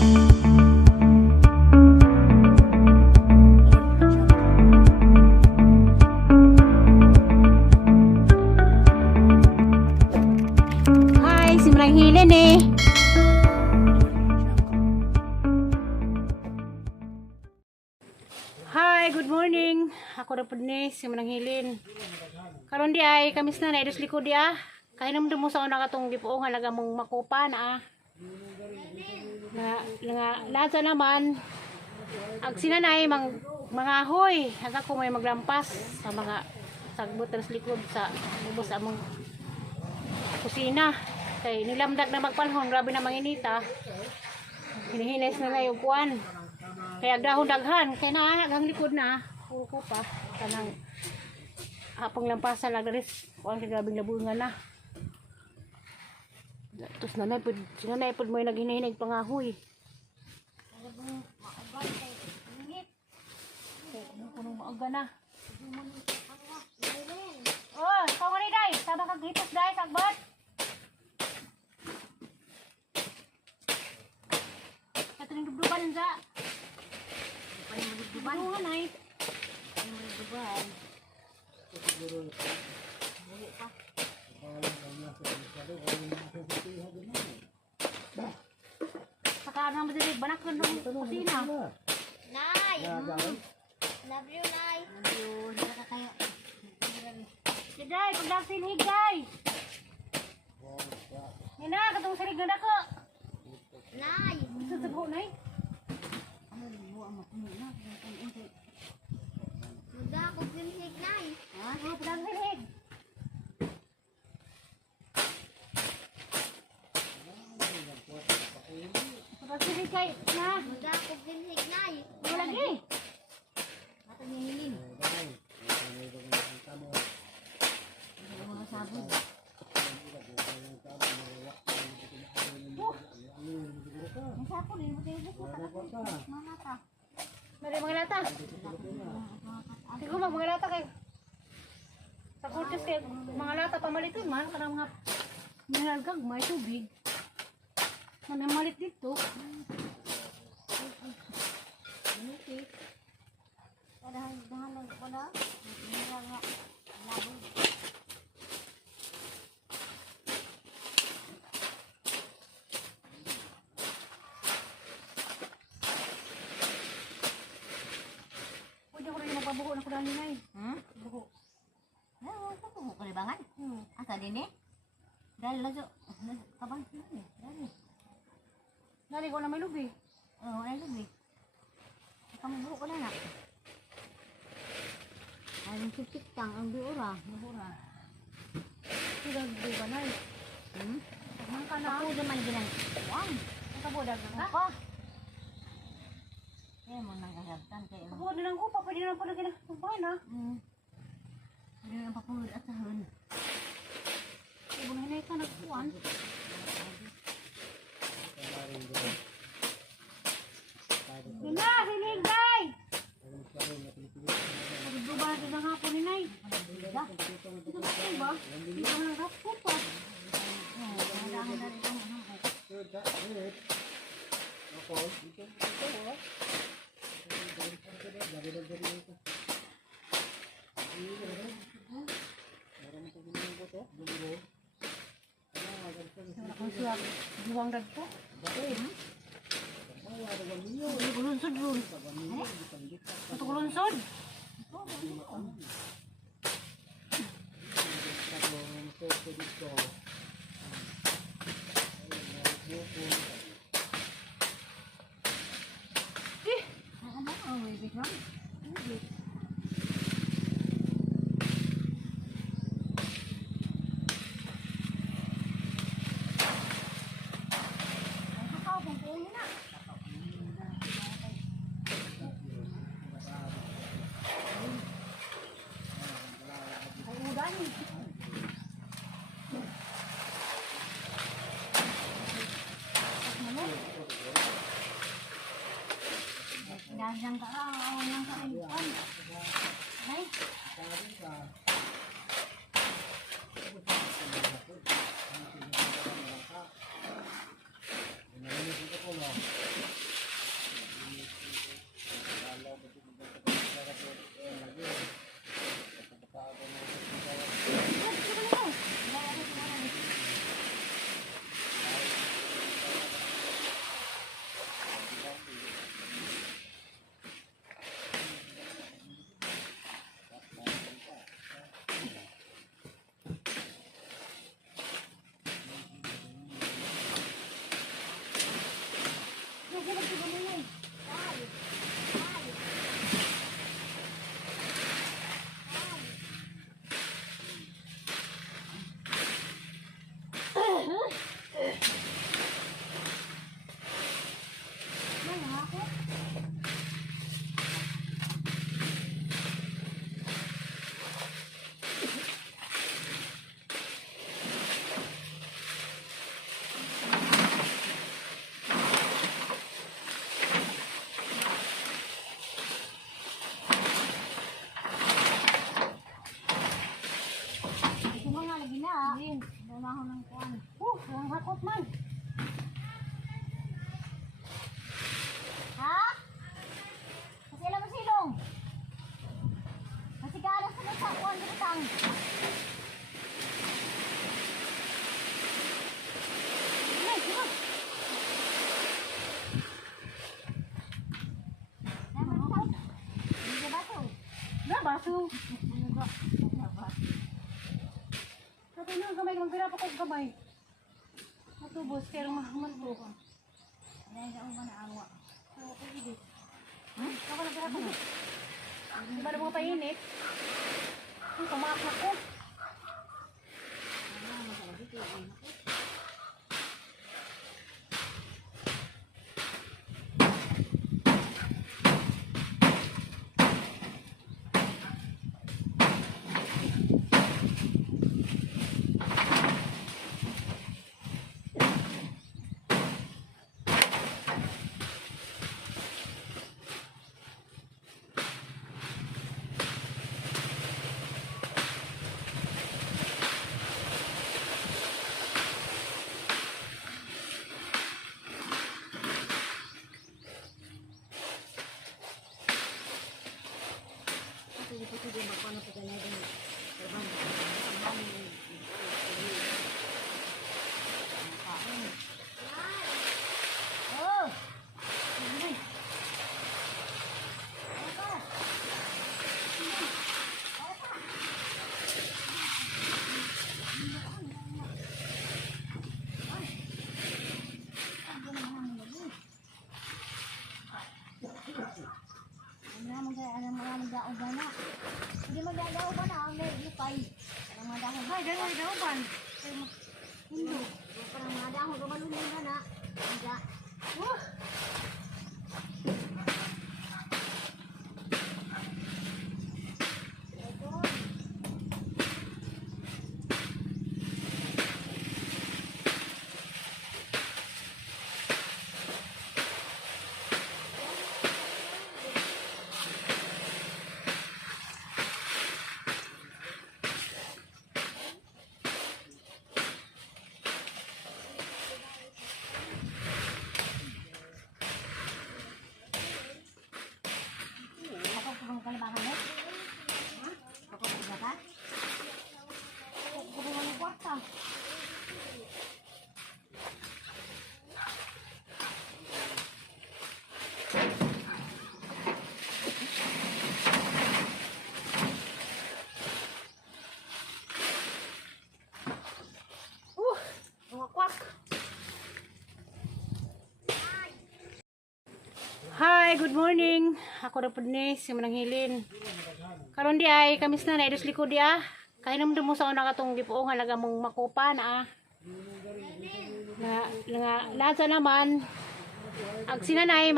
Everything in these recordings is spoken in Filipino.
Hi, simrang hilin eh. Hi, good morning. Ako na po ni simrang hilin. Karon di ay kamis na na idos likod di ah. Kahinom mo sa una katong gipuong halaga mong makupa na ah. Na lahat naman ag sinanay mga hoy hanggang ko may maglampas sa mga sagbot sa likod sa ubos among kusina kay nilamdag na magpanhon grabe na manginita hinihines na yung kuan kaya agdahon daghan kay na hanggang likod na puro ko pa kanang hapong lampasan lang res kuan kay grabing labungan na tapos sinanay pod mo yung naghinihinig pangahoy punong maaga na oh kawan ni day sama kag hitos day sagbot katuling dubduban sa dubduban ay dubduban saka nang madilig banak ng kusina Nay! Love you, Nay! love you naka kayo Day, pagdak sinig day Nina, katong sinig na dako Nay! Sasabo, Nay Magda ako sinig, Nay! ha? Pagdak sinig pagdak sinig kay na Magda ako sinig, Nay! mo lagi Ato nihilin. mga sabon ang sapon eh mga lata Mari mga lata Sige mga lata kay sa kurtis kay mga lata pamalitin man kanang mga mineral kag may tubig manamalit dito Okay. Padahal dahalan ko na. Mineral nga. Labo. pwede ko rin magpabuho na kurang hinay buho Ano ko po ko libangan? Asa din eh? Dahil lajo. Kabang sini. Dali. nari ko na may lubi Oh, ay lubi. Kamu buhok ko na na. Ay, sipik tang ang biura. Nabura. Sila di ba na eh. Pagman ka na. Ako naman gilang. Wang. Nakabudag na ka. Ako. Kaya mo nang kasabtan kayo. Nakabudag din ang kupa. Pwede na pala kinakasubahan ha. Pwede nang papulod at sahon. Ibu na hinay ka nagpuan. Nina, sinig day! Pagduba natin ang hapon ni Nay. Ito ba? Ito ba ang hapon pa? Madahan na rin ang Kung siya buwang dagpo. Hindi ko lunsod ron. Ito ko lunsod. Dagang ka lang, awan lang sa ipon. Ay, to. Sabi nyo, gamay, magpira pa ko gamay. Matubos, kaya lang mahamanto. Ayan, ako ba na awa? Ako na pira pa ko. Diba na mga painit? Ay, pamaak na ko. Hindi magdadaw ba na? May lipay. Parang mga dahon. Ay, gano'n, gano'n. Hindi. Parang mga dahon. Gumalunod na na. Hindi. Ako kung kalabahan mo? Ha? Ako kung ka? Ako kung ano kwarta? Kwak. Hi, good morning. Ako na po ni si Manang Hilin. Karon di ay kamis na naidos likod di ah. Kaya naman mo sa una katong gipuong halaga mong makupa na ah. Nga lahat naman ag sinanay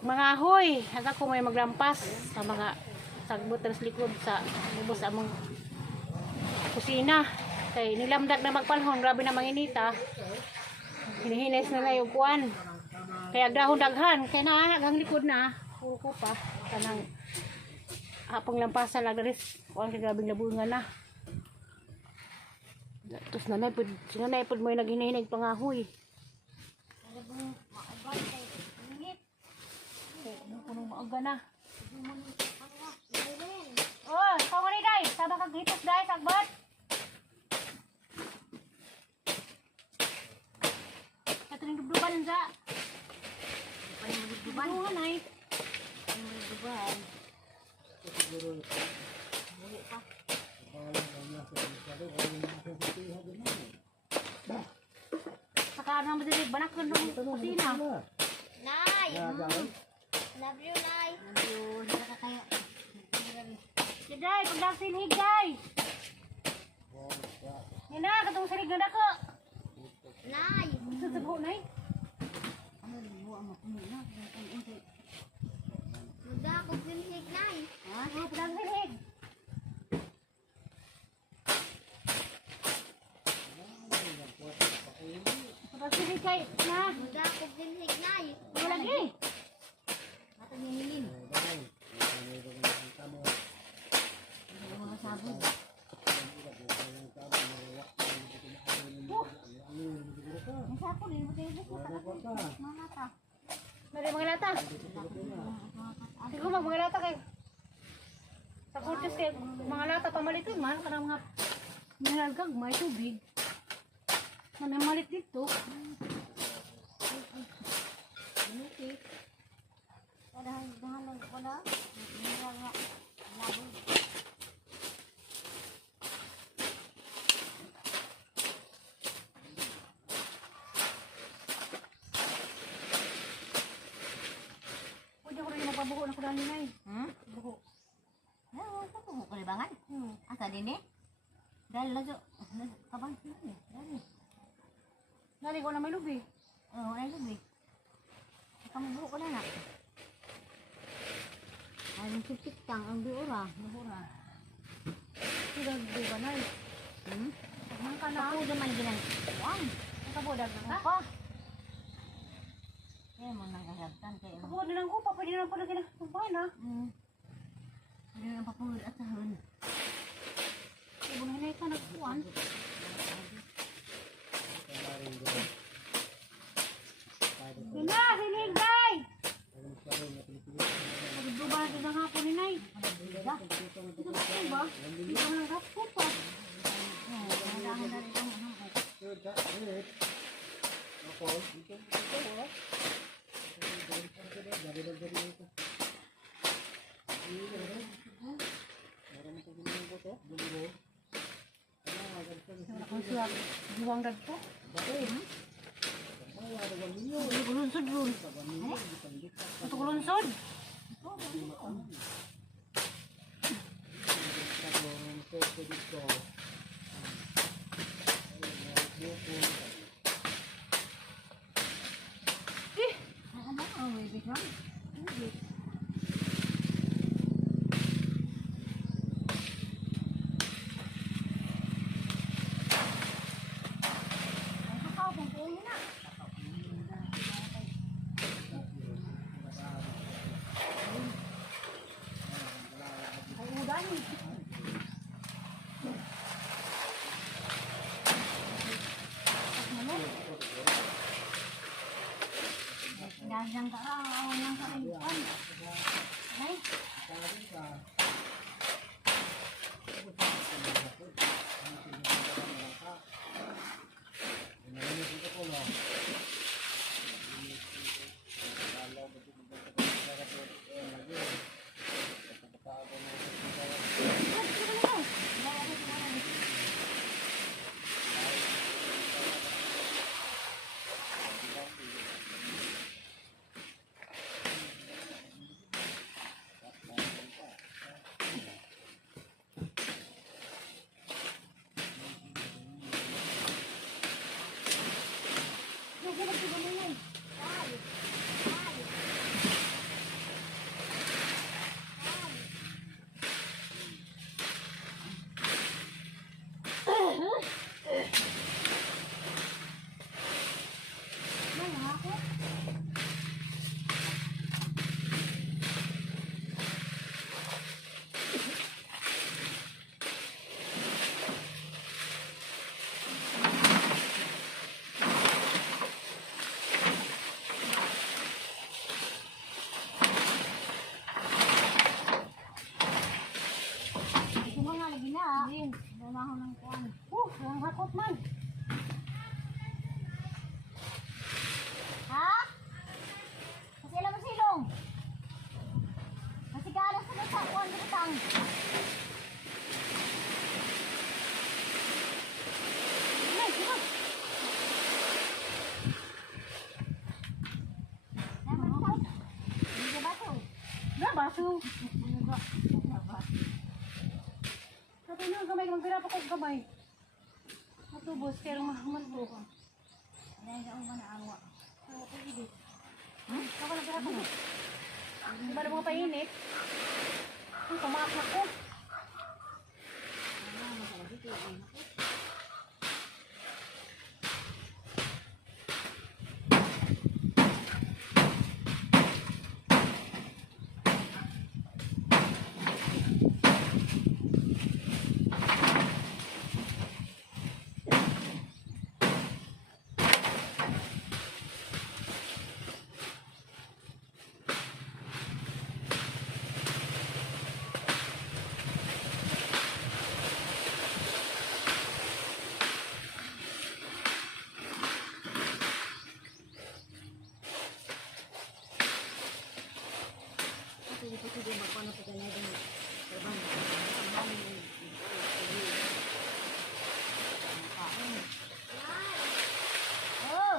mga hoy hanggang ko may maglampas sa mga sagbot sa likod sa lubos sa among kusina. Kay nilamdag na magpanhon, grabe na manginita. Hinihinis na yung kuwan. Kaya dahon daghan, kaya na hanggang likod na, puro ko pa. Kanang hapong lampasan lang daris, kuwan kay grabing nabungan na. Tapos sinanay po mo yung naghinihinig pangahoy. Punong maaga na. Oh, ikaw nga ni Day, sabang kaglitos Day, sagbot. Katuling dubduban sa. Dubduban ay. Dubduban. Saka nang madilig banak ko nung kusina. Nay! Love you, Nay. Love you. Hindi ka kayo. Day, pagdag sinig Day. Yan na, katong sinig na dako. Nay! Susubo na eh. Magdakot yung hig, Nay. Ha? Pagdag sinig. Pagdag sinig kay na. Magdakot yung hig, Nay. Wala lagi. Matang hinilin. Mga sabon. Nasa ako din, buti yung buko. Mga lata. Mali mga lata. Siguro mga lata kay sa kurtis kay mga lata pamalitin man kanang mga minalgag may tubig. Manamalit dito. Okay. Dahan lang ko na. Labog. Nagpabuho na ko dali nay. Buho. Ewan ko kung kalibangan. Asa din eh? Dahil lagi, kabang sila eh. Dahil. Dali ko na may lubi. Oo, ay lubi. Kamu buho ko na na. Ay, yung sipit kang, ang biura. Biura. Sila di ba nay? Nang ka na. Ako naman ginang. Yan. Nakabudag na ka. Apa? Eh, mo nang kasabtan kayo. Kabudag na ko pa. Pwede na pala kinasubahan ha. Hindi na papulod at sahun. Ibu na hinay ka nagpuan. Yun na, sinig day! Magduba na sa hapon ni nay. Ito ba? Ito na nagkakot pa. Madahan na rin ang ano ko. Kung siya buwang dagpo. Kulunsod ron. Ito kulunsod. Ano? Oh, wait lang. Dagang ka awan ng kaibigan. Ay. Damaho ng kuwan. Ang hakot man. Ha? Kasi alam mo silong. Kasi galang sa nasa kuwan sa tang. Nay, sino? Naman ikaw. Hindi ka bato. Na, baso. Ano ba? Sabi na, gamay, magpira pa ko gamay. Matubos, kaya lang mahalbo ka. Ayan ka umana awa. Ako lang pira ko mo. Di ba na mga painit? Ang tumakak ko. Oh!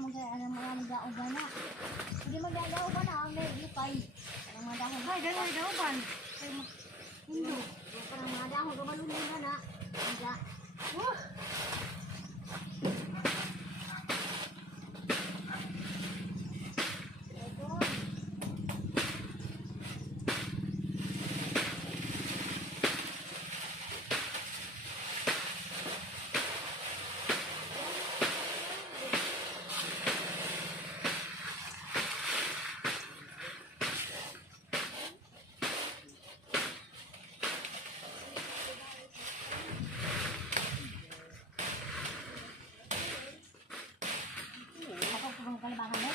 mga mag-daog na. Hindi mag-daog na, ang lipay. Parang mga dahon. Ay, dalawa daoban. Hindi. Parang mga dahon, kabalunod na na. Hindi. Ako kung kalabangan mo.